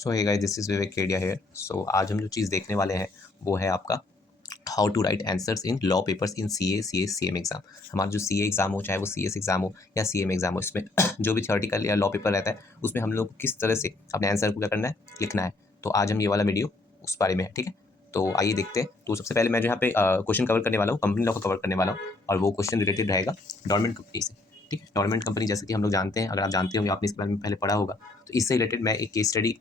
So hey guys, this is Vivek Kedia here. So आज हम जो चीज़ देखने वाले हैं वो है आपका how to write answers in law papers in CA, CS, CM exam. हमारा जो सीए एग्जाम हो, चाहे वो सीएस एग्जाम हो या सीएम एग्जाम हो, इसमें जो भी थ्योरेटिकल या लॉ पेपर रहता है उसमें हम लोग को किस तरह से अपने आंसर को क्या करना है, लिखना है। तो आज हम ये वाला वीडियो उस बारे में है, ठीक है। तो आइए देखते हैं। तो सबसे पहले मैं जो यहाँ पे क्वेश्चन कवर करने वाला हूँ, कंपनी लॉ को कवर करने वाला हूँ, और वो क्वेश्चन रिलेटेड रहेगा डॉर्मेंट कंपनी से। ठीक है, डॉर्मेंट कंपनी जैसे कि हम लोग जानते हैं, अगर आप जानते होंगे, आपने इसके बारे में पहले पढ़ा होगा, तो इससे रिलेटेड मैं एक केस स्टडी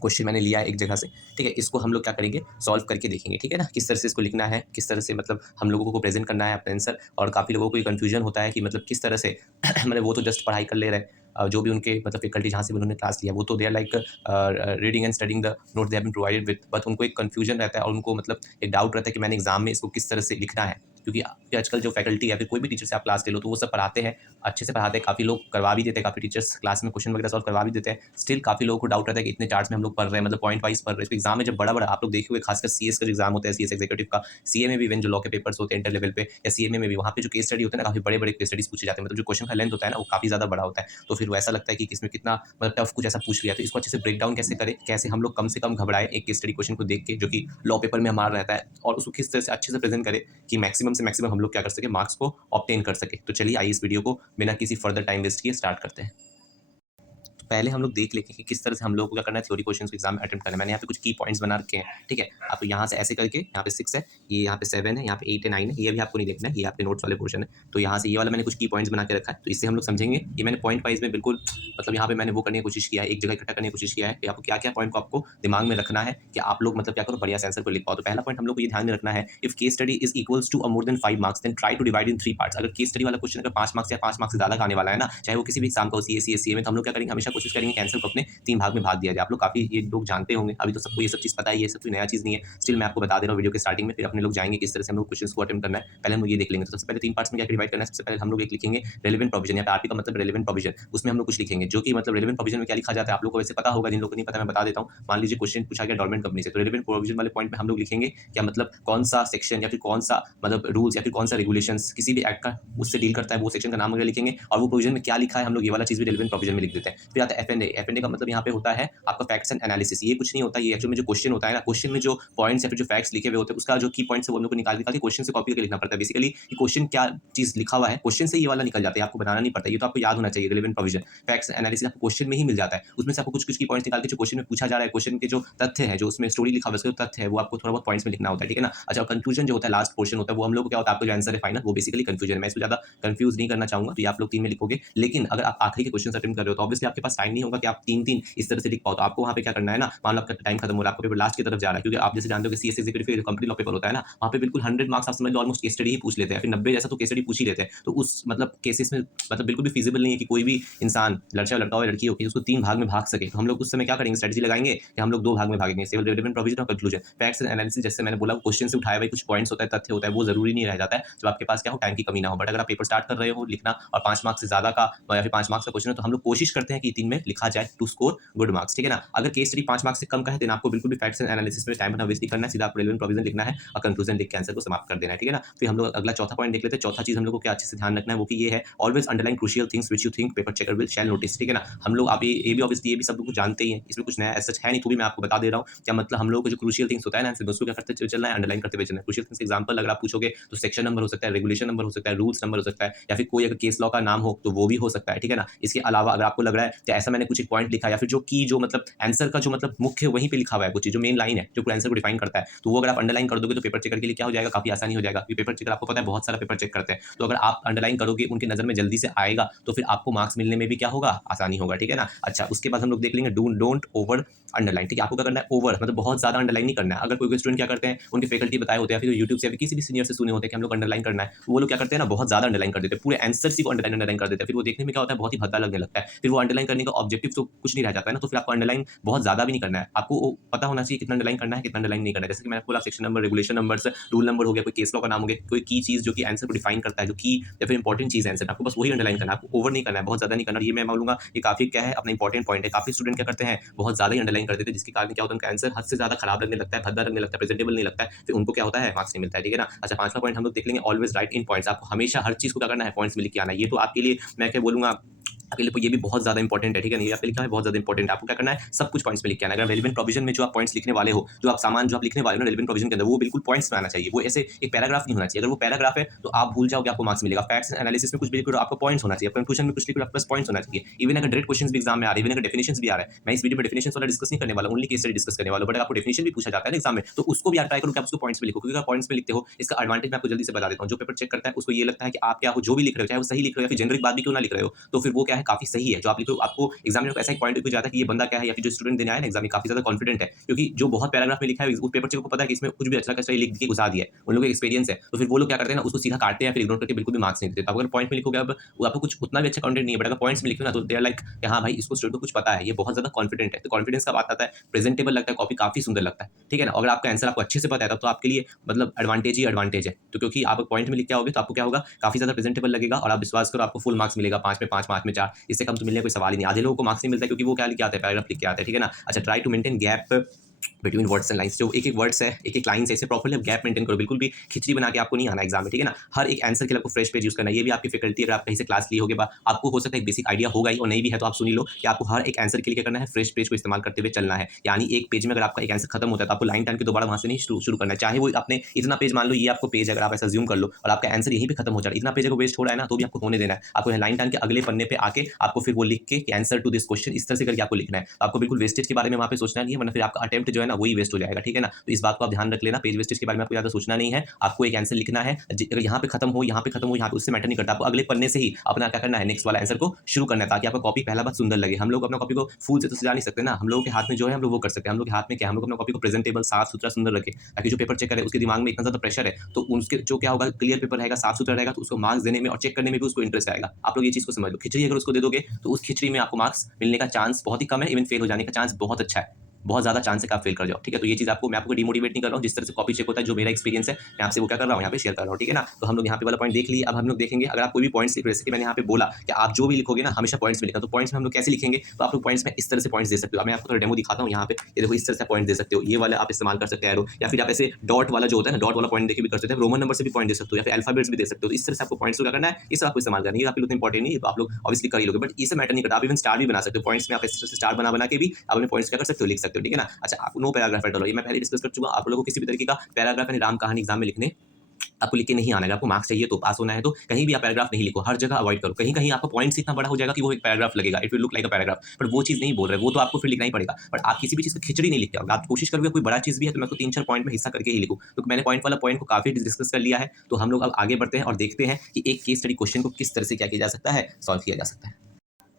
क्वेश्चन मैंने लिया है एक जगह से। ठीक है, इसको हम लोग क्या करेंगे, सॉल्व करके देखेंगे। ठीक है ना, किस तरह से इसको लिखना है, किस तरह से मतलब हम लोगों को प्रेजेंट करना है अपना आंसर। और काफ़ी लोगों को ये कन्फ्यूजन होता है कि मतलब किस तरह से मतलब वो तो जस्ट पढ़ाई कर ले रहे हैं, जो भी उनके मतलब फैकल्टी जहाँ से भी उन्होंने क्लास लिया, वो तो they are like reading and studying the note they have been provided with, but उनको एक कन्फ्यूजन रहता है और उनको मतलब एक डाउट रहता है कि मैंने एग्जाम में इसको किस तरह से लिखना है। क्योंकि आजकल जो फैकल्टी या फिर कोई भी टीचर से आप क्लास ले लो तो वो सब पढ़ाते हैं, अच्छे से पढ़ाते हैं, काफ़ी लोग करवा भी देते हैं, काफ़ी टीचर्स क्लास में क्वेश्चन वगैरह सॉल्व करवा भी देते हैं। स्टिल काफ़ी लोगों को डाउट रहता है कि इतने चार्ट्स में हम लोग पढ़ रहे हैं, मतलब पॉइंट वाइज पढ़ रहे हैं। तो एग्जाम में जब बड़ा बड़ा आप लोग देखे हुए, खासकर सीएस का जो एग्जाम होता है, सीएस एग्जीक्यूटिव का, सीए में भी इवन जो लॉ के पेपर्स होते हैं इंटर लेवल पे, या सीएमए में भी, वहाँ पे जो केस स्टडी होता है ना, काफ़ी बड़े बड़े केस स्टडीज पूछे जाते हैं। मतलब जो क्वेश्चन का लेंथ होता है ना, वो काफ़ी ज़्यादा बड़ा होता है। तो फिर वो ऐसा लगता है कि इसमें कितना मतलब टफ कुछ ऐसा पूछ लिया, तो इसको अच्छे से ब्रेक डाउन कैसे करें, कैसे हम लोग कम से कम घबराएं एक केस स्टडी क्वेश्चन को देख के जो कि लॉ पेपर में हमारा रहता है, और उसको किस तरह से अच्छे से प्रेजेंट करें कि मैक्सिमम से मैक्सिमम हम लोग क्या कर सके, मार्क्स को ऑब्टेन कर सके। तो चलिए आइए इस वीडियो को बिना किसी फर्दर टाइम वेस्ट किए स्टार्ट करते हैं। तो पहले हम लोग देख लेंगे कि किस तरह से हम लोगों को क्या करना है, थ्योरी क्वेश्चन को एग्जाम में अटेम्प्ट करना है। मैंने यहाँ पे कुछ की पॉइंट्स बना रखे हैं। ठीक है, आप यहाँ से ऐसे करके, यहाँ पे 6 है, ये यहाँ पे 7 है, यहाँ पे 8 है, 9 है, ये भी आपको नहीं देखना है, ये आपके नोट्स वाले पोर्शन है। तो यहाँ से ये वाला मैंने कुछ की पॉइंट्स बना के रखा है, तो इससे हम लोग समझेंगे। ये मैंने पॉइंट वाइज में बिल्कुल मतलब यहाँ पे मैंने वो करने की कोशिश किया है, एक जगह इकट्ठा करने की कोशिश किया है कि आपको क्या क्या पॉइंट को आपको दिमाग में रखना है कि आप लोग मतलब क्या करो, बढ़िया से आंसर को लिख पाओ। तो पहला पॉइंट हम लोग को ये ध्यान में रखना है, if case study is equals to more than 5 marks then try to divide in 3 parts. अगर केस स्टडी वाला क्वेश्चन अगर 5 मार्क्स या 5 मार्क्स से ज्यादा का आने वाला है ना, चाहे वो किसी भी एग्जाम का हो, सीए, सीएस, सीए में, तो हम लोग क्या करेंगे, हमेशा कोशिश करेंगे कि आंसर को अपने 3 भाग में भाग दिया जाए। आप लोग काफी ये लोग जानते होंगे, अभी तो सबको ये सब चीज पता है, ये सब कोई नया चीज नहीं है। स्टिल मैं आपको बता दे रहा हूँ वीडियो के स्टार्टिंग में, फिर अपने लोग जाएंगे किस तरह से हम लोग क्वेश्चन को अटेम्प्ट करना है। पहले हम लोग ये देख लेंगे। तो सबसे पहले 3 पार्ट्स में क्या डिवाइड करना है, सबसे पहले हम लोग एक लिखेंगे रेलेवेंट प्रोविजन, या आरपी का मतलब रेलेवेंट प्रोविजन। उसमें हम लोग कुछ लिखेंगे जो कि मतलब रेलेवेंट प्रोविजन में क्या लिखा जाता है आप लोग को वैसे पता होगा, जिन लोगों को नहीं पता मैं बता देता हूँ। मान लीजिए क्वेश्चन पूछा गया गवर्नमेंट कंपनी से, तो रेलेवेंट प्रोविजन वाले पॉइंट में हम लोग लिखेंगे क्या मतलब कौन सा सेक्शन या फिर कौन सा मतलब रूल्स या फिर कौन सा रेगुलेशंस किसी भी एक्ट का उससे डील करता है, वो सेक्शन का नाम वगैरह लिखेंगे, और वो प्रोविजन में क्या लिखा है हम लोग ये वाला चीज भी रेलेवेंट प्रोविजन में लिख देते हैं। फिर आता है एफएनए। एफएनए का मतलब यहाँ पे होता है आपका फैक्ट्स एंड एनालिसिस। ये कुछ नहीं होता, ये एक्चुअली में जो क्वेश्चन होता है ना, क्वेश्चन में जो पॉइंट्स या फिर जो फैक्ट्स लिखे हुए होते हैं, उसका जो की पॉइंट्स है वो हम लोग को निकाल निकाल के क्वेश्चन से कॉपी करके लिखना पड़ता है। बेसिकली कि क्वेश्चन क्या चीज लिखा हुआ है, क्वेश्चन से ये वाला निकल जाता है, आपको बनाना नहीं पड़ता। ये तो आपको याद होना चाहिए, रिलेवेंट प्रोविजन। फैक्ट्स एनालिसिस आपको क्वेश्चन में ही मिल जाता है, उसमें से आपको कुछ कुछ की पॉइंट्स निकाल के जो क्वेश्चन में पूछा जा रहा है, क्वेश्चन के जो तथ्य है, जो उसमें स्टोरी लिखा हुआ है, उसके जो तथ्य है, वो आपको थोड़ा बहुत पॉइंट्स में लिखना होता है। ठीक है ना। अच्छा, कंक्लूजन जो होता है, लास्ट पोर्शन होता है, वो हम लोग को क्या होता है, आपको जो आंसर है फाइनल, वो बेसिकली कंफ्यूजन है। मैं इसको ज्यादा कंफ्यूज नहीं करना चाहूंगा, तो ये आप लोग 3 में लिखोगे। लेकिन अगर आप आखिरी के क्वेश्चन अटेम्प्ट कर रहे हो तो ऑब्वियसली आपके पास टाइम नहीं होगा कि आप 3-3 इस तरह से लिख पाओ। तो आपको वहाँ पे क्या करना है ना, मान लो आपका टाइम खत्म हो रहा है, आपका पेपर लास्ट की तरफ जा रहा है, क्योंकि आप जैसे जानते हो कि सीएस एग्जीक्यूटिव जो कंपनी लॉ पेपर होता है ना, वहाँ पे बिल्कुल 100 मार्क्स आप समझ लो ऑलमोस्ट केस स्टडी ही पूछ लेते हैं, फिर 90 जैसा तो केस स्टडी पूछ ही लेते हैं। तो उस मतलब केसेस में मतलब बिल्कुल भी फिजिबल नहीं है कि कोई भी इंसान, लड़का हो या लड़की हो, कि उसको 3 भाग में भाग सके। तो हम लोग उस समय क्या करेंगे, स्ट्रेटजी लगाएंगे कि हम लोग 2 भाग में भागेंगे, सिविल रेलेवेंट प्रोविजन और कंक्लूजन। फैक्ट्स एंड एनालिसिस जैसे मैंने बोला, क्वेश्चन से उठाया हुआ कुछ पॉइंट्स होता है, तथ्य होता है, वो जरूरी नहीं रह जाता है जब आपके पास क्या हो, टाइम की कमी ना हो। बट अगर आप पेपर स्टार्ट कर रहे हो लिखना और 5 मार्क्स से ज्यादा का या फिर 5 मार्क्स का क्वेश्चन है, तो हम लोग कोशिश करते हैं कि 3 में लिखा जाए टू स्कोर गुड मार्क्स। ठीक है ना। अगर केस स्टडी 5 मार्क्स से कम का है, तो आपको बिल्कुल भी फैक्ट्स एंड एनालिसिस में टाइम अपना वेस्ट नहीं करना है, सीधा आप रेलेवेंट प्रोविजन लिखना है और कंक्लूजन लिख के आंसर को समाप्त कर देना है। ठीक है ना। फिर हम लोग अगला चौथा पॉइंट देख लेते हैं। चौथा चीज हम लोग को क्या अच्छे से ध्यान रखना है, वो कि ये है always underline crucial things which you think paper checker will shell notice. ठीक है ना। हम लोग आप ये भी ऑब्वियसली ये भी सब लोग जानते ही हैं, इसमें कुछ नया सच है नहीं, तो भी मैं आपको बता दे रहा हूँ क्या मतलब हम लोग को जो क्रूशियल थिंग्स होता है ना, उसको क्या करते चलना है, अंडरलाइन करते हुए चलना है। क्रूशियल थिंग्स एग्जांपल अगर आप पूछोगे तो सेक्शन नंबर हो सकता है, रेगुलेशन नंबर हो सकता है, रूल्स नंबर हो सकता है, या फिर कोई अगर केस लॉ का नाम हो तो वो भी हो सकता है। ठीक है ना। इसके अलावा अगर आपको लग रहा है कि ऐसा मैंने कुछ एक पॉइंट लिखा, या फिर जो की जो मतलब आंसर का जो मतलब मुख्य वहीं पे लिखा हुआ है, कुछ जो मेन लाइन है जो आंसर को डिफाइन करता है, तो वो अगर आप अंडरलाइन कर दोगे तो पेपर चेकर के लिए क्या हो जाएगा, काफी आसानी हो जाएगा। क्योंकि पेपर चेकर आपको पता है बहुत सारा पेपर चेक करते हैं, तो अगर आप अंडरलाइन करोगे, उनकी नजर में जल्दी से आएगा, तो फिर आपको मार्क्स मिलने में भी क्या होगा, आसानी होगा। ठीक है ना। अच्छा, उसके बाद हम लोग देख लेंगे डोंट ओवर अंडरलाइन। ठीक है, आपको क्या करना है, ओवर मतलब बहुत ज्यादा अंडरलाइन नहीं करना है। अगर कोई स्टूडेंट क्या करते हैं, उनके फैकल्टी बताए होते हैं, फिर यूट्यूब से किसी भी सीनियर से सुने होते हैं कि हम लोग अंडरलाइन करना है, वो लोग क्या करते हैं ना, बहुत ज्यादा अंडरलाइन कर देते हैं, पूरे आंसर को अंडरलाइन कर देते हैं। फिर वो देखने में क्या होता है, बहुत ही भद्दा लगने लगता है। फिर वो अंडरलाइन करने का ऑब्जेक्टिव तो कुछ नहीं रह जाता है ना, तो फिर आपको अंडरलाइन बहुत ज्यादा भी नहीं करना है। आपको पता होना चाहिए कितना अंडरलाइन करना है, कितना अंडरलाइन नहीं करना है। जैसे कि मैंने बोला, section number, regulation number, rule number हो गया, कोई केस लॉ का नाम हो गया, कोई की चीज जो कि आंसर को डिफाइन करता है, जो की या फिर इंपॉर्टेंट चीज है आंसर, आपको बस वही अंडरलाइन करना है, आपको ओवर नहीं करना है, बहुत ज्यादा नहीं करना। ये मैं बोलूंगा ये काफी क्या है, अपना इंपॉर्टेंट पॉइंट है। काफी स्टूडेंट क्या करते हैं, बहुत ज्यादा ही अंडरलाइन कर देते हैं, जिसके कारण क्या होता है, उनका आंसर हद से ज्यादा खराब लगने लगता है, भद्दा लगने लगता है, प्रेजेंटेबल नहीं लगता है, फिर उनको क्या होता है, मार्क्स नहीं मिलता है। ठीक है ना। अच्छा, 5वां पॉइंट हम लोग देख लेंगे, ऑलवेज राइट इन पॉइंट्स। आपको हमेशा हर चीज को क्या करना है, पॉइंट्स में लिख के आना है। ये तो आपके लिए मैं क्या बोलूंगा, आपके लिए ये भी बहुत ज़्यादा इंपॉर्टेंट है, ठीक है? नहीं आपके लिए क्या है, बहुत ज़्यादा इंपॉर्टेंट है। आपको क्या करना है, सब कुछ पॉइंट्स में लिख के आना है। अगर रेलेवेंट प्रोविजन में जो आप पॉइंट्स लिखने वाले हो, जो आप सामान जो आप लिखने वाले हो ना रेलेवेंट प्रोविजन के अंदर, वो बिल्कुल पॉइंट्स में आना चाहिए। वो ऐसे एक पैराग्राफ नहीं होना चाहिए। अगर वो पैराग्राफ है, तो आप भूल जाओगे, आपको मार्क्स मिलेगा। फैक्ट्स एंड एनालिसिस में कुछ भी लिख रहे हो, आपको पॉइंट्स होना चाहिए। कंक्लूजन में कुछ लिख रहे हो, आपके पास पॉइंट्स होना चाहिए। इवन अगर डायरेक्ट क्वेश्चंस भी एग्जाम में आ रहे हैं, इवन अगर डेफिनेशंस भी आ रहा है, मैं इस वीडियो में डेफिनेशंस वाला डिस्कस नहीं करने वाला, ओनली केस स्टडी डिस्कस करने वाला हूं। बट अगर आपको डेफिनेशन भी पूछा जाता है ना एग्जाम में, तो उसको भी आप ट्राई करो कि आप उसको पॉइंट्स में लिखो, क्योंकि अगर पॉइंट्स में लिखते हो, इसका एडवांटेज मैं आपको जल्दी से बता देता हूं। जो पेपर चेक करता है, उसको ये लगता है कि आप क्या हो, जो भी लिख रहे हो, चाहे वो सही लिख रहे हो या फिर जेनरिक बात भी क्यों ना लिख रहे हो, तो फिर वो क्या है, काफी सही है। जो आप लिख रहे हो, आपको एग्जामिनर को ऐसा एक पॉइंट भी जाता है कि ये बंदा क्या है, या फिर जो स्टूडेंट देने आया ना एग्जाम में, काफी ज्यादा कॉन्फिडेंट है, क्योंकि जो बहुत पैराग्राफ में लिखा है, उस पेपर चेकर को पता है कि इसमें कुछ भी अच्छा कचरा लिख के घुसा दिया है, उन लोगों का एक्सपीरियंस है। तो फिर वो लोग क्या करते हैं ना, उसको सीधा काटते हैं, फिर इग्नोर करके बिल्कुल भी मार्क्स नहीं देते। तो अगर पॉइंट में लिखोगे, अब वो आपको कुछ उतना भी अच्छा कंटेंट नहीं है, बट अगर पॉइंट्स में लिखो ना, तो दे आर लाइक कि हाँ भाई, इसको स्टूडेंट को कुछ पता है, ये बहुत ज्यादा कॉन्फिडेंट है। तो कॉन्फिडेंस का बात आता है, प्रेजेंटेबल लगता है, कॉपी काफी सुंदर लगता है, ठीक है ना। अगर आपका आंसर आपको अच्छे से पता है, तब तो आपके लिए मतलब एडवांटेज ही एडवांटेज है। तो क्योंकि आप पॉइंट में लिख के आओगे, तो आपको क्या होगा, काफी ज्यादा प्रेजेंटेबल लगेगा, और आप विश्वास करो, आपको फुल मार्क्स मिलेगा, 5 में 5, 5 में 4, इससे कम तो मिलने का कोई सवाल ही नहीं। आधे लोगों को मार्क्स नहीं मिलता, क्योंकि वो क्या लिख के आते हैं, पैराग्राफ लिख के आते हैं, ठीक है ना। अच्छा, try to maintain gap between words and lines. जो एक एक वर्ड्स है, एक एक लाइन्स है, इसे प्रॉपर्ली आप गैप मेंटेन करो। बिल्कुल भी खिचड़ी बना के आपको नहीं आना एग्जाम में, ठीक है ना। हर एक आंसर के लिए आपको फ्रेश पेज यूज करना है। ये भी आपकी फैकल्टी, अगर आप कहीं से क्लास लिए होगे, आपको हो सकता है एक बेसिक आइडिया होगा ही, और नहीं भी है तो आप सुन ही लो कि आपको हर एक आंसर के लिए क्या करना है, फ्रेश पेज को इस्तेमाल करते हुए चलना है। यानी एक पेज में अगर आपका एक आंसर खत्म होता है, तो आपको लाइन टाइम के दोबारा वहां से नहीं शुरू करना है। चाहे वो आपने इतना पेज, मान लो ये आपको पेज, अगर आप ऐसा ज्यूम कर लो और आपका आंसर यहीं पे खत्म हो जाए, इतना पेज अगर वेस्ट हो रहा है ना, तो भी आपको होने देना है। आपको लाइन टाइम के अगले पन्ने पे आके आपको फिर वो लिख के आंसर टू दिस क्वेश्चन, इस तरह से करके आपको लिखना है। आपको बिल्कुल वेस्टेज के बारे में वहां पे सोचना नहीं है, वरना फिर आपका अटेम्प्ट जो है ना, वही वेस्ट हो जाएगा, ठीक है ना। तो इस बात को आप ध्यान रख लेना, पेज वेस्टेज के बारे में आपको ज्यादा सोचना नहीं है। आपको एक आंसर लिखना है, अगर यहाँ पे खत्म हो, यहाँ पे खत्म हो, यहाँ पे, उससे मैटर नहीं करता। आपको अगले पन्ने से ही अपना क्या करना है, नेक्स्ट वाला आंसर को शुरू करना है, ताकि आपका कॉपी पहला बात सुंदर लगे। हम लोग अपना कॉपी को फूल से तो सजा नहीं सकते ना, हम लोगों के हाथ में जो है, हम लोग वो कर सकते हैं। हम लोग के हाथ में क्या है, हम लोग अपना कॉपी को प्रेजेंटेबल, साफ सुथरा, सुंदर रखे, ताकि जो पेपर चेक करे उसके दिमाग में इतना ज्यादा प्रेशर है, तो उसके जो क्या होगा, क्लियर पेपर रहेगा, साफ सुथरा रहेगा, तो उसको मार्क्स देने में और चेक करने में भी उसको इंटरेस्ट आएगा। आप लोग ये चीज को समझ लो। खिचड़ी अगर उसको दे दोगे, तो उस खिचड़ी में आपको मार्क्स मिलने का चांस बहुत ही कम है, इवन फेल हो जाने का चांस बहुत अच्छा है। बहुत ज़्यादा चांस है कि आप फेल कर जाओ, ठीक है। तो ये चीज़ आपको, मैं आपको डिमोटिवेट नहीं कर रहा हूँ, जिस तरह से कॉपी चेक होता है, जो मेरा एक्सपीरियंस है, मैं आपसे वो क्या कर रहा हूँ, यहाँ पे शेयर कर रहा हूँ, ठीक है ना। तो हम लोग यहाँ पे वाला पॉइंट देख लिए। अब हम लोग देखेंगे, अगर आप कोई भी पॉइंट्स लिख रहे, जैसे कि मैंने यहाँ पे बोला कि आप जो भी लिखोगे ना, हमेशा पॉइंट्स में लिखा। तो पॉइंट्स में हम लोग कैसे लिखेंगे, तो आप लोग पॉइंट्स में इस तरह से पॉइंट्स दे सकते हो। अब मैं आपको थोड़ा डेमो दिखाता हूँ यहाँ पे, ये देखो, इस तरह से पॉइंट दे सकते हो। ये वाला आप इस्तेमाल कर सकते हैं एरो, या फिर आप ऐसे डॉट वाला जो होता है ना, डॉट वाला पॉइंट देके भी कर सकते हैं। रोमन नंबर से भी पॉइंट दे सकते हो, या फिर अल्फाबेट्स भी दे सकते हो। तो इस तरह से आपको पॉइंट्स को क्या करना है, इस आपको इस्तेमाल करना है। ये आपके लिए उतना इंपॉर्टेंट नहीं है, आप लोग ऑब्वियसली कर ही लोगे, बट इससे मैटर नहीं करता। आप इवन स्टार भी बना सकते हो पॉइंट्स में, आप इस तरह से स्टार बना के भी आप अपने पॉइंट्स क्या कर सकते हो, लिख सकते हो, ठीक है ना। अच्छा, आप नो पैराग्राफ एट ऑल, ये मैं पहले डिस्कस कर चुका हूं। आप लोगों को किसी भी तरीके का पैराग्राफ यानी राम कहानी एग्जाम में लिखने आपको लिख के नहीं आना है। आपको मार्क्स चाहिए, तो पास होना है, तो कहीं भी आप पैराग्राफ नहीं लिखो, हर जगह अवॉइड करो। कहीं कहीं आपका पॉइंट्स इतना बड़ा हो जाएगा कि वो एक पैराग्राफ लगेगा, it will look like a paragraph, but वो चीज नहीं बोल रहे, वो तो आपको फिर लिखना ही पड़ेगा। बट आप किसी भी चीज का खिचड़ी नहीं लिखते, आप कोशिश करोगे कोई बड़ा चीज भी है, तो मैं तो 3-4 पॉइंट में हिस्सा करके ही लिखूं। तो मैंने पॉइंट वाला पॉइंट को काफी डिस्कस कर लिया है। तो हम लोग अब आगे बढ़ते हैं और देखते हैं कि एक केस स्टडी क्वेश्चन को किस तरह से क्या किया जा सकता है, सॉल्व किया जा सकता है।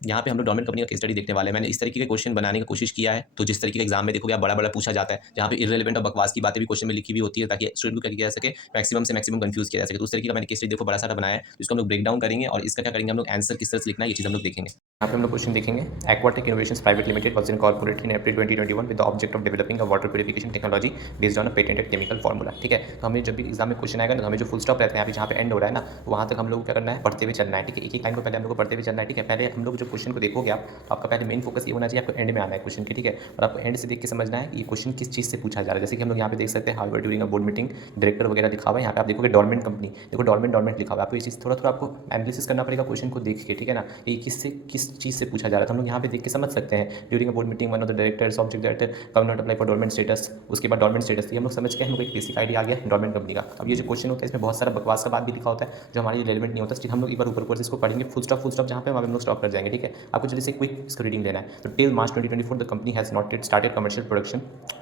यहाँ पे हम लोग डोरमेंट कंपनी का केस स्टडी देखने वाले हैं। मैंने इस तरीके के क्वेश्चन बनाने की कोशिश किया है, तो जिस तरीके के एग्जाम में देखोगे आप, बड़ा बड़ा पूछा जाता है, जहाँ पे इररिलेवेंट और बकवास की बातें भी क्वेश्चन में लिखी हुई होती है, ताकि स्टूडेंट को क्या किया जा सके, मैक्सिमम से मैक्सिमम कंफ्यूज किया जा सके। तो उस तरीके का मैंने केस स्टडी देखो बड़ा सारा बनाया है, जिसको हम लोग ब्रेक डाउन करेंगे, और इसका क्या करेंगे, हम लोग आंसर किस तरह से लिखना है, ये चीज़ हम लोग देखेंगे। यहाँ पे हम लोग क्वेश्चन देखेंगे। Aquatic innovations private limited was incorporated in April 2021 with the object of developing a water purification technology based on a patented chemical formula, ठीक है। तो हमें जब भी एग्जाम में क्वेश्चन आएगा ना, तो हमें जो फुल स्टॉप रहते हैं, यहाँ पे जहाँ पे एंड हो रहा है ना, वहाँ तक हम लोग को क्या करना है, पढ़ते हुए चलना है, ठीक है। एक एक लाइन को पहले हम लोग को पढ़ते हुए चलना है, ठीक है। पहले हम लोग जो क्वेश्चन को देखोगे आप, तो आपका पहले मेन फोकस ये होना चाहिए, आपको एंड में आना है क्वेश्चन के, ठीक है। और आपको एंड से देख के समझना है कि ये क्वेश्चन किस चीज़ से पूछा जा रहा है। जैसे कि हम लोग यहाँ पे देख सकते हैं, however during a board meeting director वगैरह लिखा हुआ है। यहाँ पे आप देखोगे डोरमेंट कंपनी, देखो डोरमेंट लिखा हुआ है। आपको ये चीज़ थोड़ा थोड़ा आपको एनालिसिस करना पड़ेगा क्वेश्चन को देख के, ठीक है ना। ये किस चीज़ से पूछा जा रहा है, तो हम लोग यहाँ पे देख के समझ सकते हैं। During a board meeting one of the directors object that can not apply for dormant status. उसके बाद डोरमेंट स्टेटस थी, हम लोग समझ के हम लोग एक बेसिक आइडिया आ गया डोरमेंट कंपनी का। अब ये जो क्वेश्चन होता है, इसमें बहुत सारा बकवास का बात भी लिखा होता है, जो हमारे लिए रेलेवेंट नहीं होता। हम लोग एक बार ऊपर से इसको पढ़ेंगे, फुल स्टॉप जहाँ पे हम लोग स्टॉप कर जाएंगे, ठीक है। आपको जल्दी से क्विक इसको रीडिंग लेना है। तो till March 2024 the company has not yet started commercial production.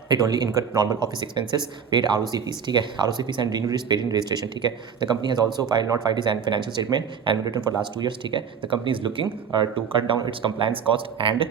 It only incurred normal office expenses, paid ROCPs, ठीक है। ROCPs and revenues paid in registration, ठीक है। The company has also not filed its financial statement and return for last 2 years, ठीक है। The company is looking to cut down its compliance cost and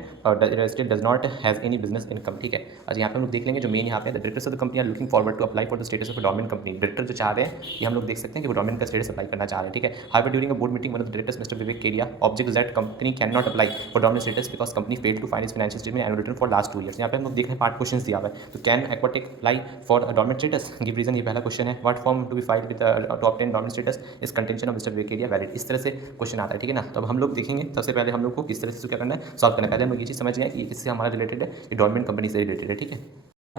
still does not has any business income, ठीक है। अच्छा, यहाँ पे हम लोग देख लेंगे जो मेन यहाँ पे, the directors of the company are looking forward to apply for the status of a dormant company. Director जो चाह रहे हैं, ये हम लोग देख सकते हैं कि वो डोरमेंट का स्टेटस अप्लाई करना चाह रहे हैं, ठीक है। However, during a board meeting, one of the directors, Mr. Vivek Kedia, objects that company cannot apply for dormant status because company failed to file its financial statement and return for last 2 years. यहाँ पे हम लोग देख रहे हैं part question दिया हुआ है। तो can Aquatic apply for dormant status, give reason, ये पहला क्वेश्चन है। What form to be filed with to obtain dormant status is contention of mister Vivek Arya valid. इस तरह से क्वेश्चन आता है, ठीक है ना। तो अब हम लोग देखेंगे, सबसे पहले हम लोग को किस तरह से क्या करना है, सॉल्व करना है। पहले हम लोग ये चीज़ समझ गए कि इससे हमारा रिलेटेड है, ये डोरमेंट कंपनी से रिलेटेड है, ठीक है।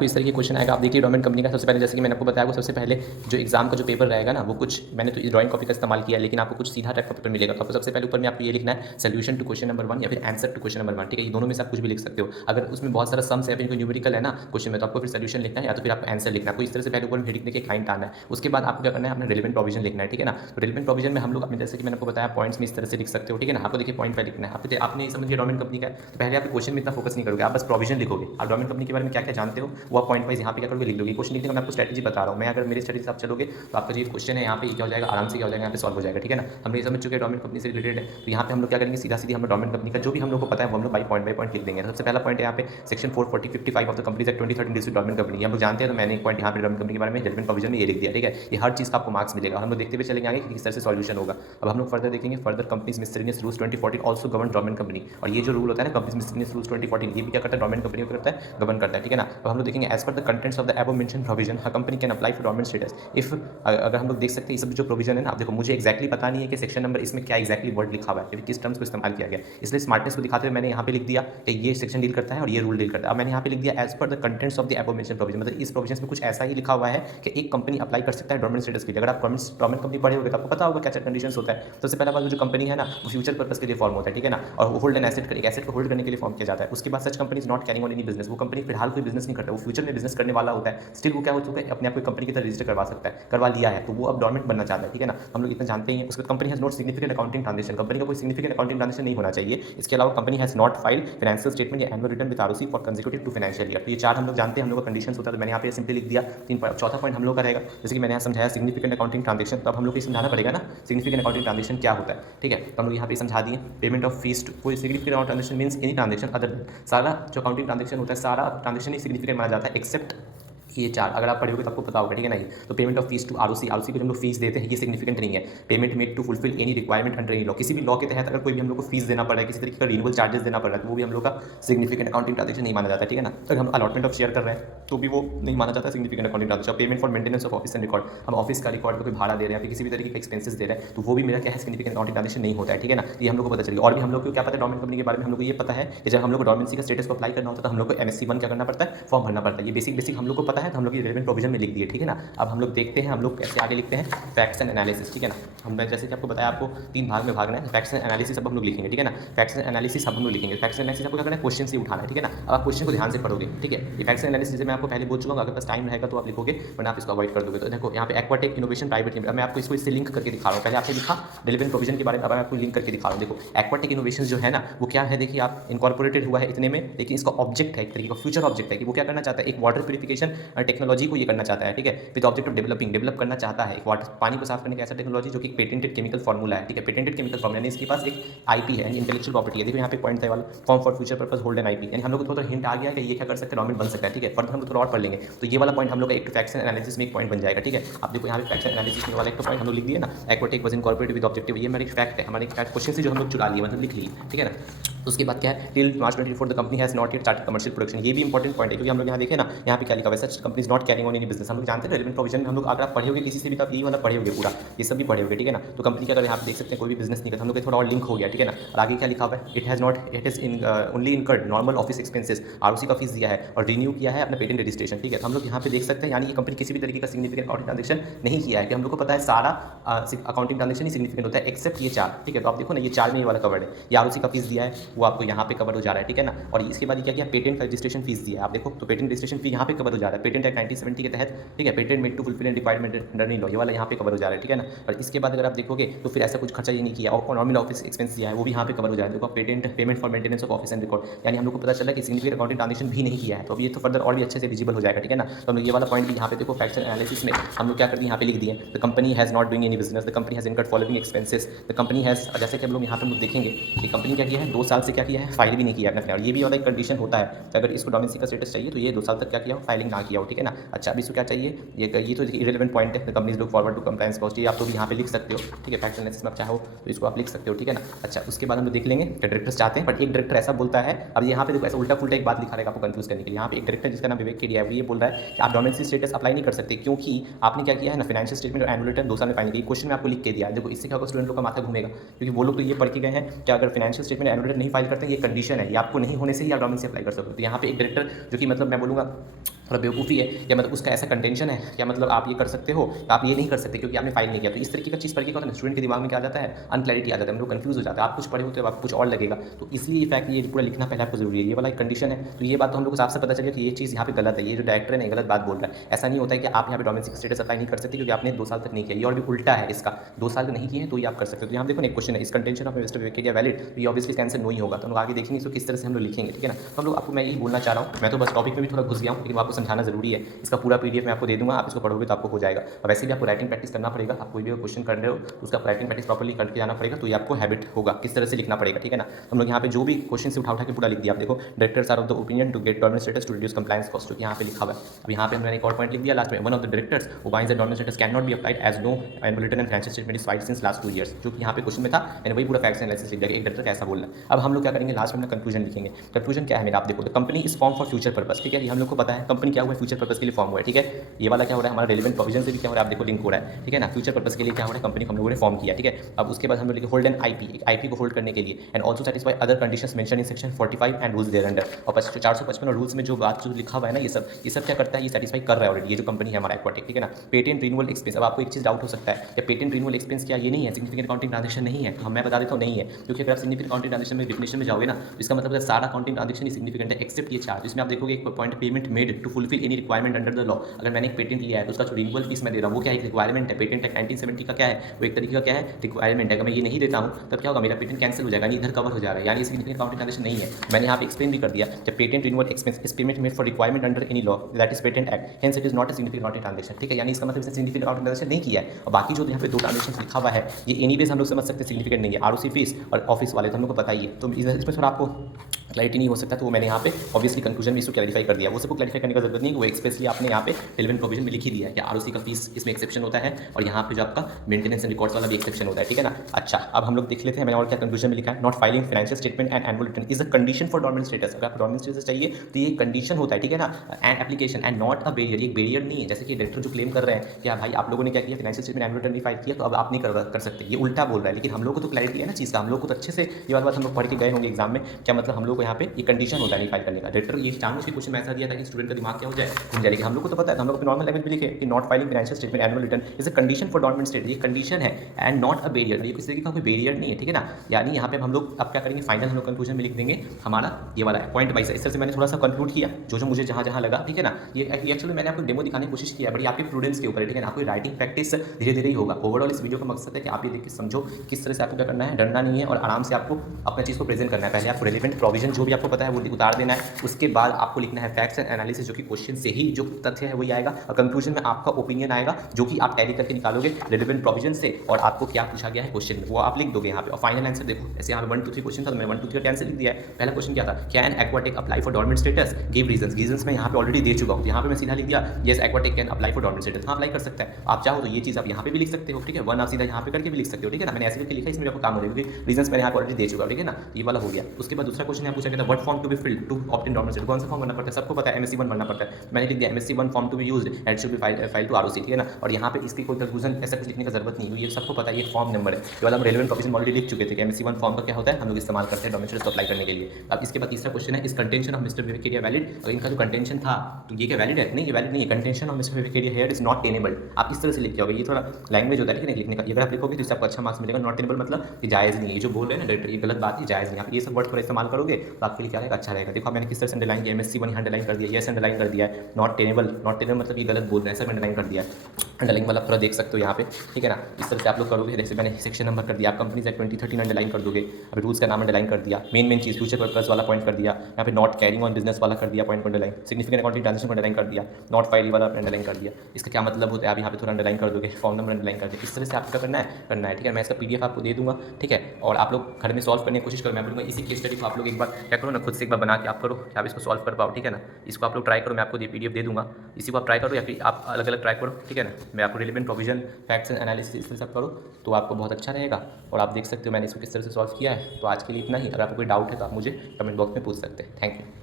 तो इस तरह के क्वेश्चन आएगा। आप देखिए डोमेन कंपनी का सबसे पहले, जैसे कि मैंने आपको बताया, वो सबसे पहले जो एग्जाम का जो पेपर रहेगा ना, वो कुछ मैंने तो ड्राइंग कॉपी का इस्तेमाल किया, लेकिन आपको कुछ सीधा टाइप का पेपर मिलेगा। तो आपको सबसे पहले ऊपर में आपको ये लिखना है सोल्यूशन टू क्वेश्चन नंबर 1 या फिर आंसर टू क्वेश्चन नंबर 1, ठीक है। ये दोनों में से आप कुछ भी लिख सकते हो। अगर उसमें बहुत सारा सम्स या फिर कोई न्यूमेरिकल है ना क्वेश्चन में, तो आपको फिर सोल्यूशन लिखना है या तो फिर आपको आंसर लिखना है। आपको इस तरह से पहले ऊपर में हेडिंग देके क्लाइंट आना है। उसके बाद आपको क्या करना है, अपना रिलेवेंट प्रोविजन लिखना है, ठीक है ना। तो रिलेवेंट प्रोविजन में हम लोग अपने, जैसे कि मैंने आपको बताया, पॉइंट्स में इस तरह से लिख सकते हो, ठीक है ना। आपको देखिए पॉइंट पे लिखना है। आपने समझिए डोमेन कंपनी का, तो पहले आप क्वेश्चन में इतना फोकस नहीं करोगे, आप बस प्रोविजन लिखोगे। आप डोमेन कंपनी के बारे में क्या क्या जानते हो वो आप पॉइंट वाइज यहाँ पे क्या करोगे, लिख दोगे। क्वेश्चन लिखने का मैं आपको स्ट्रेटजी बता रहा हूँ। मैं अगर मेरी स्ट्रेटजी से आप चलोगे तो आपका जो क्वेश्चन है यहाँ पे क्या हो जाएगा, आराम से क्या हो जाएगा, यहाँ पे सॉल्व हो जाएगा, ठीक है ना। हम ये समझ चुके हैं डोमेन कंपनी से रिलेटेड है। तो यहाँ पे हम लोग क्या करेंगे, सीधा सीधी हम लोग डोमेन कंपनी का जो भी हम लोग को पता है वो हम लोग बाई पॉइंट लिख देंगे। सबसे पहला पॉइंट है यहाँ पे section 440-55 of the companies act 2013 district domain company, हम लोग जानते हैं। तो मैंने एक पॉइंट यहाँ पे डोमेन कंपनी के बारे में रिलेवेंट प्रोविजन में ये लिख दिया, ठीक है। ये हर चीज़ का आपको मार्क्स मिलेगा। हम लोग देखते हुए चलेंगे आगे कि किस तरह से सॉल्यूशन होगा। अब हम लोग फर्दर देखेंगे, further companies miscellaneous rules 2014 also govern domain company. और ये जो रूल होता है ना, कंपनीज मिसलेनियस रूल्स 2014, ये भी क्या करता है, डोमेन कंपनी को करता है, गवर्न करता है, ठीक है ना। अब हम लोग देखेंगे as per the contents of the above mention provision a company can apply for domain status if, अगर हम लोग देख सकते हैं ये सब जो प्रोविजन है ना। आप देखो मुझे एक्जैक्टली पता नहीं है कि सेक्शन नंबर इसमें क्या एक्जैक्टली वर्ड लिखा हुआ है, फिर किस टर्म्स को इस्तेमाल किया गया, इसलिए स्मार्टनेस को दिखाते हुए मैंने यहाँ पे लिख दिया कि ये सेक्शन डील करता है और ये रूल डील करता है। अब मैंने यहाँ पे लिख दिया as per the contents of the above mention provision, मतलब इस प्रोविजन में कुछ ऐसा ही लिखा हुआ है कि एक कंपनी अप्लाई कर सकता है डोमेन स्टेटस के लिए। अगर आप डोमेन कंपनी पढ़े होगे तो आपको पता होगा क्या क्या कंडीशंस होता है। सबसे पहला बात, जो कंपनी है ना वो फ्यूचर पर्पस के लिए फॉर्म होता है, ठीक है ना। और होल्ड एन एसेट, एक एसेट को होल्ड करने के लिए फॉर्म किया जाता है। उसके बाद such company is not carrying on any business, वो कंपनी फिलहाल कोई बिजनेस नहीं करता, वो फ्यूचर में बिजनेस करने वाला होता है। स्टिल वो क्या हो चुका है, अपने आप को कंपनी की तरह रजिस्टर करवा सकता है, करवा लिया है, तो वो अब डोमेन बनना चाहता है, ठीक है ना। हम लोग इतना जानते हैं। उसके company has not significant accounting transaction, company का कोई सिग्निफिकेंट अकाउंटिंग ट्रांजेक्शन नहीं होना चाहिए। इसके अलावा company has not filed financial statement या annual return with ROC for consecutive two financial year. तो ये चार हम लोग जानते हैं, हम लोग का कंडीशन होता है। तो मैंने यहाँ पे सिंपली लिख दिया। चौथा पॉइंट हम लोग का रहेगा, जैसे कि मैंने यहाँ समझाया सिग्निफिकेंट अकाउंटिंग ट्रांजेक्शन, तो अब हम लोग को समझाना पड़ेगा ना सिग्निफिकेंट अकाउंटिंग ट्रांजेक्शन क्या होता है, ठीक है। तो हम लोग यहाँ पे समझा दिए। पेमेंट ऑफ फीस, कोई significant accounting transaction means any transaction other, सारा जो अकाउंटिंग ट्रांजेक्शन होता है सारा ट्रांजेक्शन ही सिग्निफिकेंट माना जाता है एक्सेप्ट ये चार। अगर आप पढ़ोगे तो आपको पता होगा, ठीक है ना। ये तो payment of fees to ROC, ROC को जो हम लोग फीस देते हैं ये सिग्निफिकेंट नहीं है। Payment made to fulfil any requirement under any law, किसी भी लॉ के तहत अगर कोई भी हम लोग को फीस देना पड़ रहा है, किसी तरीके का रिन्यूअल चार्जेस देना पड़ रहा है, तो वो भी हम लोग का सिग्निफिकेंट अकाउंटिंग ट्रांजेक्शन नहीं माना जाता, ठीक है ना। अगर हम अलॉटमेंट ऑफ शेयर कर रहे हैं तो भी वो नहीं माना जाता significant accounting transaction. Payment for maintenance of office and record, हम ऑफिस का रिकॉर्ड को कोई भाड़ा दे रहे हैं, फिर किसी भी तरीके के एक्सपेंसेस दे रहे हैं, तो वो भी मेरा क्या है, सिग्निफिकेंट अकाउंटिंग ट्रांजेक्शन नहीं होता है, ठीक है ना। ये हम लोग को पता चलेगा। और भी हम लोग को क्या पता है डोमेन कंपनी के बारे में, हम लोग को ये पता है कि जब हम लोग को डोमेन का स्टेटस को अप्लाई करना होता है तो हम लोग को MSc 1 क्या करना पड़ता है, फॉर्म भरना पड़ता है। ये बेसिक हम लोग को पता है, तो हम लोग ये रिलेवेंट प्रोविजन में लिख दिए, ठीक है ना। अब हम लोग देखते हैं हम लोग कैसे आगे लिखते हैं फैक्ट्स एंड एनालिसिस, ठीक है ना। हमने जैसे कि आपको बताया, आपको 3 भाग में भागना है। फैक्ट्स एंड एनालिसिस अब हम लोग लिखेंगे, ठीक है ना। फैक्ट्स एंड एनालिसिस अब हम लोग लिखेंगे। फैक्ट्स एंड एनालिसिस आपको क्या करना है, क्वेश्चन से उठाना है, ठीक है ना। अब आप क्वेश्चन को ध्यान से पढ़ोगे, ठीक है। ये फैक्ट्स एंड एनालिसिस मैं आपको पहले बोल चुका हूँ, अगर बस टाइम रहेगा तो आप लिखोगे, वरना आप इसको अवॉइड कर दोगे। तो देखो यहाँ पे एक्वाटेक इनोवेशन प्राइवेट लिमिटेड, मैं आपको इसको इससे लिंक करके दिखा रहा हूँ। पहले आपने लिखा रिलेवेंट प्रोविजन के बारे में, अब मैं आपको लिंक करके दिखा रहा हूँ। देखो एक्वाटेक इनोवेशन जो है ना वो क्या है, देखिए आप इनकॉर्पोरेटेड हुआ है इतने में, लेकिन इसका ऑब्जेक्ट है एक तरीके का फ्यूचर ऑब्जेक्ट है कि वो क्या करना चाहता है, एक वाटर प्यूरिफिकेशन टेक्नोलॉजी को ये करना चाहता है, ठीक है। विद ऑब्जेक्ट ऑफ डेवलप करना चाहता है एक वाटर, पानी को साफ करने का ऐसा टेक्नोलॉजी जो कि पेटेंटेड केमिकल फार्मूला है, ठीक है। पेटेंटेड केमिकल फार्मूला यानी इसके पास एक IP है, इंटेलेक्चुअल प्रॉपर्टी है। देखो यहाँ पे पॉइंट है वाला, form for future purpose hold N IP, यानी हम लोग को थोड़ा हिंट आ गया कि ये क्या कर सकते हैं, डोमेन बन सकता है, ठीक है। फर्दर हम थोड़ा और पढ़ लेंगे तो ये वाला पॉइंट हम लोग का एक फैक्ट्स एंड एनालिसिस में एक पॉइंट बन जाएगा, ठीक है। आप देखो यहाँ पे फैक्ट्स एंड एनालिसिस में वाला एक तो पॉइंट हम लोग लिख दिए ना, Aquatech was incorporated with objective, ये हमारा एक फैक्ट है, हमारे क्वेश्चन से जो हम लोग चुरा लिए, मतलब लिख लिए, ठीक है ना। उसके बाद क्या है, till March 2024 the company has not yet started commercial production, ये भी इंपॉर्टेंट पॉइंट है क्योंकि हम लोग यहाँ देखें ना, यहाँ पे क्या लिखा हुआ है, such company is not carrying on any business. हम लोग जानते हैं रेलेवेंट प्रोविजन में हम लोग अगर आप पढ़े होगे किसी से भी तो आप यही वाला पढ़े होगे, पूरा ये सब भी पढ़े होगे, ठीक है ना। तो कंपनी का अगर यहाँ पे देख सकते हैं कोई भी बिजनेस नहीं करता, हम लोग थोड़ा और लिंक हो गया, ठीक है ना। और आगे क्या लिखा हुआ है, it is only incurred normal office expenses, ROC का फीस दिया है और रिन्यू किया है अपना पेटेंट रजिस्ट्रेशन, ठीक है। तो हम लोग यहाँ पे देख सकते हैं यानी कि कंपनी किसी भी तरीके का सिग्निफिकेंट अकाउंटिंग ट्रांजेक्शन नहीं किया है, कि हम लोग को पता है सारा अकाउंटिंग ट्रांजेक्शन ही सिग्निफिकेंट होता है एक्सेप्ट ये चार, ठीक है। तो आप देखो ना ये चार में ये वाला कवर्ड है, ये आरओसी का फीस दिया है वो आपको यहाँ पे कवर हो जा रहा है, ठीक है ना। और इसके बाद क्या किया, पेटेंट का रजिस्ट्रेशन फीस दिया है, आप देखो तो पेटेंट रजिस्ट्रेशन फी यहाँ पे कवर हो जा रहा है, पेटेंट एक्ट 1970 के तहत, ठीक है। Patent made to fulfil and requirement under any law, ये वाला यहाँ पे कवर हो जा रहा है, ठीक है ना। और इसके बाद अगर आप देखोगे तो फिर ऐसा कुछ खर्चा ये नहीं किया, और नॉर्मल ऑफिस एक्सपेंस दिया है वो भी यहाँ पे कवर हो जाएगा। देखो payment for maintenance of office and record, यानी हम लोग को पता चला कि सिग्निफिकेंट अकाउंटिंग ट्रांजेक्शन भी नहीं किया है, तो अब ये तो फर्दर और भी अच्छे से विजिबल हो जाएगा, ठीक है ना। तो हम लोग ये वाला पॉइंट भी यहाँ पे देखो फैक्ट्स एंड एनालिसिस में हम लोग क्या कर दिए, यहाँ पे लिख दिए the company has not doing any business, the company has incurred following expenses, the company has, जैसे कि हम लोग यहाँ पे हम लोग देखेंगे कि कंपनी क्या किया है, 2 साल से क्या किया है, फाइल भी नहीं किया अपना। और ये भी वाला एक कंडीशन होता है, अगर इसको डोमेन का स्टेटस चाहिए तो ये 2 साल तक क्या किया हो, फाइलिंग ना किया हो, ठीक है ना। अच्छा, अभी इसको क्या चाहिए, ये तो इरेलेवेंट पॉइंट है, the companies look forward to compliance cost, ये आप तो भी यहाँ पे लिख सकते हो, ठीक है। फैक्ट्स एनालिसिस में आप चाहो तो इसको आप लिख सकते हो, ठीक है ना। अच्छा, उसके बाद हम लोग देख लेंगे कि डायरेक्टर्स चाहते हैं, बट एक डायरेक्टर ऐसा बोलता है, अब यहाँ पे देखो ऐसा उल्टा पुल्टा एक बात लिखा रहेगा आपको कंफ्यूज करने के लिए। यहाँ पे एक डायरेक्टर जिसका नाम विवेक केडिया है, वो ये बोल रहा है कि आप डोमेन स्टेटस अप्लाई नहीं कर सकते क्योंकि आपने क्या किया है ना, फाइनेंशियल स्टेटमेंट और एनुअल रिटर्न 2 साल में फाइल किया। क्वेश्चन में आपको लिख के दिया है, देखो इससे क्या होगा, स्टूडेंट लोग का माथा घूमेगा क्योंकि वो लोग तो ये पढ़ के गए हैं कि अगर फाइनेंशियल स्टेटमेंट एनुअल रिटर्न नहीं फाइल करते हैं, ये कंडीशन है, ये आपको नहीं होने से ही आप डोमेन से अप्लाई कर सकते हो। तो यहाँ पे एक डायरेक्टर जो कि मतलब मैं बोलूँगा थोड़ा बेवकूफ़ी है, या मतलब उसका ऐसा कंटेंशन है, या मतलब आप ये कर सकते हो, आप ये नहीं कर सकते क्योंकि आपने फाइल नहीं किया। तो इस तरीके का चीज़ पढ़ के क्या होता है, स्टूडेंट के दिमाग में क्या आ जाता है, अनक्लैरिटी आ जाता है, मतलब कंफ्यूज हो जाता है। आप कुछ पढ़े होते हो, आपको कुछ और लगेगा। तो इसलिए ये फैक्ट ये पूरा लिखना पहले आपको जरूरी है। ये वाला एक कंडीशन है। तो ये बात तो हम लोग को साफ से पता चल गया कि ये चीज़ यहाँ पे गलत है। ये जो डायरेक्टर है ना, गलत बात बोल रहा है। ऐसा नहीं होता है कि आप यहाँ पे डोमेस्टिक स्टेटस अप्लाई नहीं कर सकते क्योंकि आपने 2 साल तक नहीं किया। ये और भी उल्टा है इसका, 2 साल नहीं किए हैं तो ये आप कर सकते हो। तो यहाँ देखो ना, एक क्वेश्चन है, इस contention of mister Wikipedia valid, तो ये ऑब्वियसली इसका आंसर नो ही होगा। तो हम लोग आगे देखेंगे इसको किस तरह से हम लोग लिखेंगे, ठीक है ना। तो हम लोग आपको मैं यही बोलना चाह रहा हूँ, मैं तो बस टॉपिक में भी थोड़ा घुस गया हूँ, लेकिन आपको समझाना जरूरी है। इसका पूरा पीडीएफ मैं आपको दे दूंगा, आप इसको पढ़ोगे तो आपको हो जाएगा। और वैसे भी आपको राइटिंग प्रैक्टिस करना पड़ेगा। आप कोई भी क्वेश्चन कर रहे हो उसका राइटिंग प्रैक्टिस प्रॉपर्ली करके जाना पड़ेगा, तो ये आपको हैबिट होगा किस तरह से लिखना पड़ेगा, ठीक है ना। हम लोग यहाँ पे जो भी क्वेश्चन से उठा के पूरा लिख दिया। आप देखो, directors are of the opinion to get domestic status to reduce compliance cost, जो यहाँ पे लिखा हुआ है। अब यहाँ पे मैंने एक और पॉइंट लिख दिया लास्ट में, one of the directors opines that domestic status can not be applied as no annual return and financial statement is filed since last 2 years, जो कि यहाँ पे क्वेश्चन में था। मैंने वही पूरा फैक्ट्स एनालिसिस लिख दिया कि एक डायरेक्टर कैसा बोल रहा है। अब हम लोग क्या करेंगे, लास्ट में कंक्लूजन लिखेंगे। कंक्लूजन क्या है मेरा, आप देखो, the company is form for future purpose, ठीक है। ये हम लोग को पता है कंपनी क्या हुआ है, फ्यूचर पर्पस के लिए फॉर्म हुआ है, ठीक है। ये वाला क्या हो रहा है, हमारा रेलेवेंट प्रोविजन से भी क्या हो रहा है, आप देखो लिंक हो रहा है, ठीक है ना। फ्यूचर पर्पस के लिए क्या हो रहा है, कंपनी को हम लोगों ने फॉर्म किया, ठीक है। अब उसके बाद हम लोग होल्ड एन आईपी, एक आईपी को होल्ड करने के लिए, and also satisfy other conditions mention in section 45 and rules there under. और 455 और रूल्स में जो बात जो लिखा हुआ है ना, ये सब क्या करता है, ये सेटिस्फाई कर रहा है ऑलरेडी, ये जो कंपनी है हमारा एक्वाटिक, ठीक है ना। पेटेंट रिन्यूअल एक्सपेंस, अब आपको एक चीज़ डाउट हो सकता है कि पेटेंट रिन्यूअल एक्सपेंस क्या ये नहीं है, सिग्निफिकेंट अकाउंटिंग ट्रांजेक्शन नहीं है। तो मैं बता देता हूँ नहीं है, क्योंकि अगर आप सिग्निफिकेंट अकाउंटिंग ट्रांजेक्शन में डिफिनेशन में जाओगे ना, तो इसका मतलब है सारा अकाउंटिंग ट्रांजेक्शन ही सिग्निफिकेंट है एक्सेप्ट ये चार्ज। इसमें आप देखोगे एक point, payment made to fulfil any requirement under the law. अगर मैंने एक पेटेंट लिया है तो उसका जो रिन्यूअल फीस मैं दे रहा हूँ वो क्या है, एक रिक्वायरमेंट है। पेटेंट एक्ट 1970 का क्या है, वो एक तरीके का क्या है, रिक्वायरमेंट है। अगर मैं ये नहीं देता हूँ तब क्या होगा, मेरा पेटेंट कैंसिल हो जाएगा, इधर कवर हो जा रहा है, यानी सिग्निफिकेंट अकाउंटिंग ट्रांजेक्शन नहीं है। मैंने यहाँ पे एक्सप्लेन भी कर दिया कि patent renewal expense is payment made for requirement under any law that is patent act, hence it is not a significant accounting transaction, ठीक है। यानी इसका मतलब इसने सिग्निफिकेंट अकाउंटिंग ट्रांजेक्शन नहीं किया है। और बाकी जो यहाँ पे 2 ट्रांजेक्शन लिखा हुआ है, ये एनी बेस हम लोग समझ सकते हैं सिग्निफिकेंट नहीं है, आरओसी फीस और ऑफिस वाले, तो हम लोग को पता ही है। तो इसमें थोड़ा आपको क्लैरिटी नहीं हो सकता, तो वो मैंने यहाँ पे ऑब्वियसली कंक्लूजन में इसको क्लैरिफाई कर दिया। वो सबको क्लैरिफाई करने का जरूरत नहीं है, वो एक्सप्रेसली आपने यहाँ पे रिलेवेंट प्रोविजन में लिख ही दिया है कि आरओसी का फीस इसमें एक्सेप्शन होता है, और यहाँ पे जो आपका मेंटेनेंस एंड रिकॉर्ड्स वाला भी एक्सेप्शन होता है, ठीक है ना। अच्छा, अब हम लोग देख लेते हैं मैंने और क्या कंक्लूजन में लिखा है। Not filing financial statement and annual return is a condition for dormant status. अगर आपको डोरमेंट स्टेटस चाहिए तो ये कंडीशन होता है, ठीक है ना, and application and not a barrier. ये बैरियर नहीं है, जैसे कि डायरेक्टर जो क्लेम कर रहे हैं कि भाई आप लोगों ने क्या किया, फाइनेंशियल स्टेटमेंट एनुअल रिटर्न नहीं फाइल किया तो अब आप नहीं कर सकते, ये उल्टा बोल रहा है। लेकिन हम लोग को तो क्लैरिटी है ना चीज़ का, हम लोग को तो अच्छे से ये वाली बात हम लोग पढ़ के गए होंगे एग्जाम में, क्या मतलब हम लोग को यहाँ पे ये कंडीशन होता है नहीं फाइल करने का। डायरेक्टर ये जानबूझ के क्वेश्चन ऐसा दिया था कि स्टूडेंट का दिमाग क्या हो जाए, घूम जाए। लेकिन हम लोग को तो पता है, हम लोग अपने नॉर्मल लैंग्वेज में लिखे कि not filing financial statement annual return is a condition for dormant state, ये कंडीशन है एंड नॉट अ बैरियर, ये किसी तरीके का कोई बैरियर नहीं है, ठीक है ना। यानी यहाँ पे हम लोग अब क्या करेंगे, फाइनल हम लोग कंक्लूजन में लिख देंगे हमारा ये वाला है पॉइंट वाइज। इस तरह से मैंने थोड़ा सा कंक्लूड किया जो मुझे जहाँ लगा, ठीक है ना। ये एक्चुअली मैंने आपको डेमो दिखाने की कोशिश किया, बड़ी आपके प्रूडेंस के ऊपर, ठीक है ना। आपको राइटिंग प्रैक्टिस धीरे धीरे ही होगा। ओवरऑल इस वीडियो का मकसद है कि आप ये देख के समझो किस तरह से आपको क्या करना है, डरना नहीं है और आराम से आपको अपना चीज़ को प्रेजेंट करना है। पहले आपको रेलिवेंट प्रोविजन जो भी आपको पता है वो उतार देना है, उसके बाद आपको लिखना है फैक्ट्स एंड एनालिसिस, जो कि क्वेश्चन से ही जो तथ्य है वही आएगा, और कंक्लूजन में आपका ओपिनियन आएगा जो कि आप टैली करके निकालोगे रेलिवेंट प्रोविजन से, और आपको क्या पूछा गया है क्वेश्चन में वो आप लिख दोगे यहाँ पे। और फाइनल आंसर देखो, ऐसे यहाँ पे 1 2 3 क्वेश्चन था, तो मैंने 1 2 3 का आंसर लिख दिया है। पहला क्वेश्चन क्या था, can Aquatic apply for dormant status, give reasons मैं यहाँ पे ऑलरेडी दे चुका हूँ। यहाँ पे मैं सीधा लिख दिया yes Aquatic can apply for dormant status, हाँ अप्लाई कर सकता है। आप चाहो तो ये चीज़ आप यहाँ पे भी लिख सकते हो, ठीक है। 1 आप सीधा यहाँ पे करके भी लिख सकते हो, ठीक है ना। मैंने ऐसे करके लिखा, इसमें आपको काम हो जाएगा क्योंकि रीजंस मैंने यहाँ पे ऑलरेडी दे चुका हूँ, ठीक है ना। ये वाला हो गया। उसके बाद दूसरा क्वेश्चन यहाँ पूछा गया था, what form to be filled to obtain dormant status, कौन सा फॉर्म भरना पड़ता है, सबको पता है MSc 1 भरना पड़ता है। मैंने लिख दिया MSc 1 form to be used and should be file to ROC, ठीक है ना। और यहाँ पे इसकी कोई कंक्लूजन ऐसा कुछ लिखने की जरूरत नहीं है, ये सबको पता है, ये फॉर्म नंबर है। ये वाला हम रेलेवेंट प्रोविजन ऑलरेडी लिख चुके थे कि MSc 1 फॉर्म का क्या होता है, हम लोग इस्तेमाल करते हैं डोरमेंट स्टेटस को अप्लाई करने के लिए। अब इसके बाद तीसरा क्वेश्चन है, इस contention of mister Wikipedia valid, और इनका जो कंटेंशन था तो ये क्या वैलिड है, नहीं ये वैलिड नहीं है। Contention of mister Wikipedia here is not tenable, आप इस तरह से लिख के आओगे, ये थोड़ा लैंग्वेज होता है लेकिन लिखने का, अगर आप लिखोगे तो इससे आपको अच्छा मार्क्स मिलेगा। नॉट टेनेबल मतलब ये जायज़ नहीं है, ये जो बोल रहे हैं ना डायरेक्टर, ये गलत बात है, जायज़ नहीं। आप ये सब वर्ड थोड़ा इस्तेमाल करोगे तो आपके लिए क्या रहेगा, अच्छा रहेगा। देखो मैंने किस तरह से अंडरलाइन किया, MSc 1 यहाँ अंडरलाइन कर दिया, यस अंडरलाइन कर दिया है। नॉट टेनेबल मतलब ये गलत बोल रहे हैं, सब अंडरलाइन कर दिया है। अंडरलाइन वाला पूरा देख सकते हो यहाँ पे, ठीक है ना। इस तरह से आप लोग करोगे, जैसे मैंने सेक्शन नंबर कर दिया, आप कंपनीज एक्ट 2013 अंडरलाइन कर दोगे। अभी रूल्स का नाम अंडरलाइन कर दिया, मेन चीज़ फ्यूचर पर्पस वाला पॉइंट कर दिया, यहाँ पे नॉट कैरिंग ऑन बिजनेस वाला कर दिया पॉइंट को अंडरलाइन, सिग्निफिकेंट अकाउंटिंग ट्रांजेक्शन को अंडरलाइन कर दिया, नॉट फाइल वाला अंडरलाइन कर दिया। इसका क्या मतलब होता है आप यहाँ पे थोड़ा अंडरलाइन कर दोगे, फॉर्म नंबर अंडरलाइन कर दिया। इस तरह से आपको क्या करना है, ठीक है। मैं इसका PDF आपको दे दूँगा, ठीक है। और आप लोग घर में सॉल्व करने की कोशिश करो। मैं बोलूँगा इसी केस स्टडी को आप लोग एक बार क्या करो ना, खुद से एक बार बना के आप करो कि आप इसको सॉल्व कर पाओ, ठीक है ना। इसको आप लोग ट्राई करो, मैं आपको PDF दे दूँगा, इसी को आप ट्राई करो या फिर आप अलग अलग ट्राई करो, ठीक है ना। मैं आपको relevant provision facts and analysis इस तरह से आप करो तो आपको बहुत अच्छा रहेगा। और आप देख सकते हो मैंने इसको किस तरह से सॉल्व किया है। तो आज के लिए इतना ही, अगर आपको कोई डाउट है तो आप मुझे कमेंट बॉक्स में पूछ सकते हैं। Thank you.